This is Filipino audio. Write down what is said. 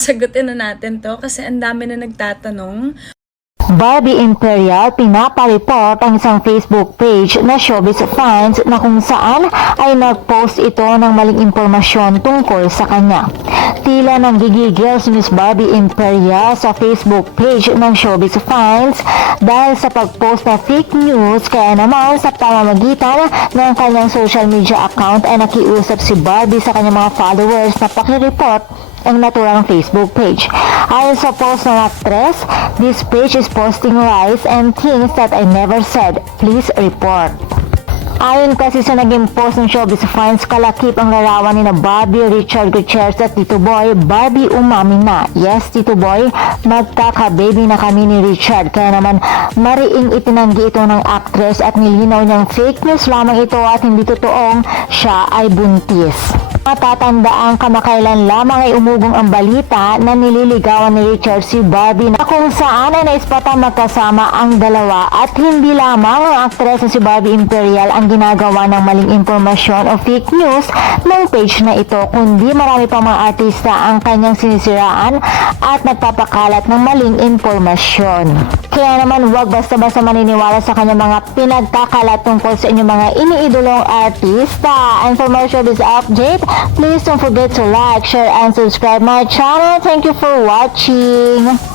Sagutin na natin to kasi ang dami na nagtatanong. Barbie Imperial pinapa-report ang isang Facebook page na Showbiz Fans na kung saan ay nag-post ito ng maling impormasyon tungkol sa kanya. Tila nang gigigil si Miss Barbie Imperial sa Facebook page ng Showbiz Fans dahil sa pag-post na fake news, kaya naman sa pamamagitan ng kanyang social media account ay nakiusap si Barbie sa kanyang mga followers na paki-report ang naturang Facebook page. Ayon sa post ng actress, this page is posting lies and things that I never said. Please report. Ayon kasi sa naging post ng Showbiz Fans, kalakip ang larawan ni na Barbie, Richard Gutierrez at Tito Boy. Barbie umamin na, yes Tito Boy, magkaka-baby na kami ni Richard. Kaya naman mariing itinanggi ito ng actress at nilinaw niyang fake news lamang ito at hindi totoong siya ay buntis. Matatandaan kamakailan lamang ay umugong ang balita na nililigawan ni Richard si Barbie na kung saan ay naispatang magkasama ang dalawa at hindi lamang ang aktres na si Barbie Imperial ang ginagawa ng maling impormasyon o fake news ng page na ito, kundi marami pang mga artista ang kanyang sinisiraan at nagpapakalat ng maling impormasyon. Kaya naman huwag basta-basta maniniwala sa kanyang mga pinagkakalat tungkol sa inyong mga iniidolong artista. And for more showbiz update, please don't forget to like, share, and subscribe my channel. Thank you for watching.